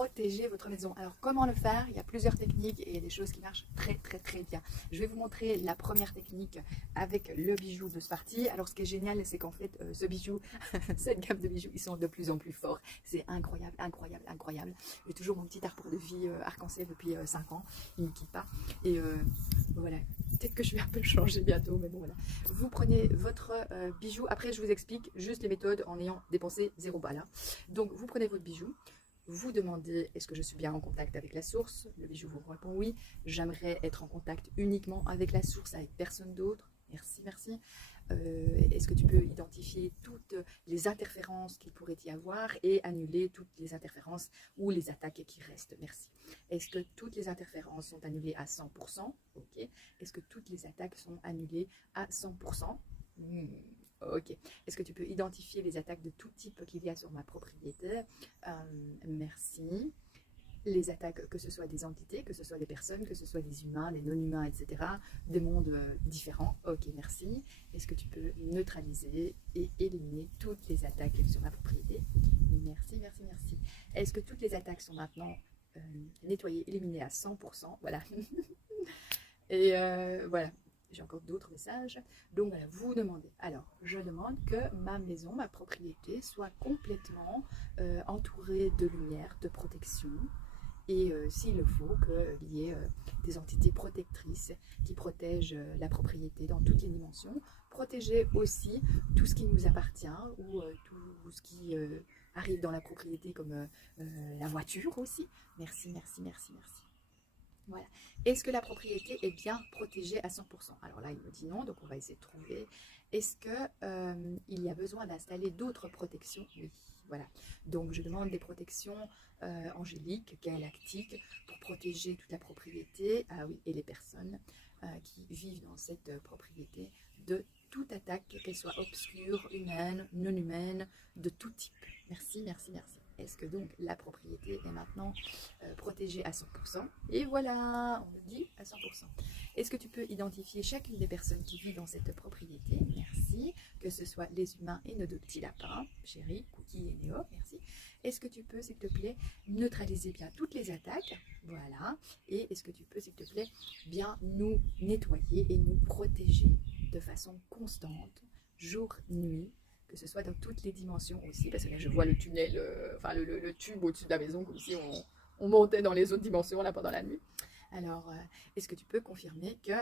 protéger votre maison. Alors comment le faire? Il y a plusieurs techniques et il y a des choses qui marchent très bien. Je vais vous montrer la première technique avec le bijou de Sparty. Alors ce qui est génial, c'est qu'en fait ce bijou, cette gamme de bijoux, ils sont de plus en plus forts. C'est incroyable. J'ai toujours mon petit arbre de vie arc-en-ciel depuis 5 ans. Il ne quitte pas. Et voilà. Peut-être que je vais un peu le changer bientôt, mais bon voilà. Vous prenez votre bijou. Après, je vous explique juste les méthodes en ayant dépensé 0 balles. Donc, vous prenez votre bijou. Vous demandez, est-ce que je suis bien en contact avec la source? Le bijou vous répond oui. J'aimerais être en contact uniquement avec la source, avec personne d'autre. Merci. Est-ce que tu peux identifier toutes les interférences qu'il pourrait y avoir et annuler toutes les interférences ou les attaques qui restent? Merci. Est-ce que toutes les interférences sont annulées à 100%? Ok. Est-ce que toutes les attaques sont annulées à 100%? Ok. Est-ce que tu peux identifier les attaques de tout type qu'il y a sur ma propriété? Merci. Les attaques, que ce soit des entités, que ce soit des personnes, que ce soit des humains, des non-humains, etc. Des mondes différents. Ok, merci. Est-ce que tu peux neutraliser et éliminer toutes les attaques sur ma propriété? Merci. Est-ce que toutes les attaques sont maintenant nettoyées, éliminées à 100%? Voilà. Et voilà. J'ai encore d'autres messages. Donc voilà, vous demandez. Alors, je demande que ma maison, ma propriété, soit complètement entourée de lumière, de protection. Et s'il le faut, qu'il y ait des entités protectrices qui protègent la propriété dans toutes les dimensions. Protéger aussi tout ce qui nous appartient ou tout ce qui arrive dans la propriété, comme la voiture aussi. Merci. Voilà. Est-ce que la propriété est bien protégée à 100%? Alors là, il me dit non, donc on va essayer de trouver. Est-ce qu'il y a besoin d'installer d'autres protections? Oui. Voilà. Donc je demande des protections angéliques, galactiques, pour protéger toute la propriété, ah oui, et les personnes qui vivent dans cette propriété de toute attaque, qu'elle soit obscure, humaine, non humaine, de tout type. Merci. Est-ce que donc la propriété est maintenant protégée à 100%? Et voilà, on le dit à 100%. Est-ce que tu peux identifier chacune des personnes qui vivent dans cette propriété? Merci. Que ce soit les humains et nos deux petits lapins, Chéri, Cookie et Néo, merci. Est-ce que tu peux, s'il te plaît, neutraliser bien toutes les attaques? Voilà. Et est-ce que tu peux, s'il te plaît, bien nous nettoyer et nous protéger de façon constante, jour, nuit, que ce soit dans toutes les dimensions aussi, parce que là je vois le tunnel, enfin le tube au-dessus de la maison, comme si on montait dans les autres dimensions là pendant la nuit. Alors, est-ce que tu peux confirmer que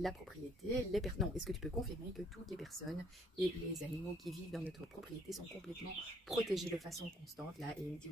la propriété, est-ce que tu peux confirmer que toutes les personnes et les animaux qui vivent dans notre propriété sont complètement protégés de façon constante là? Et il me dit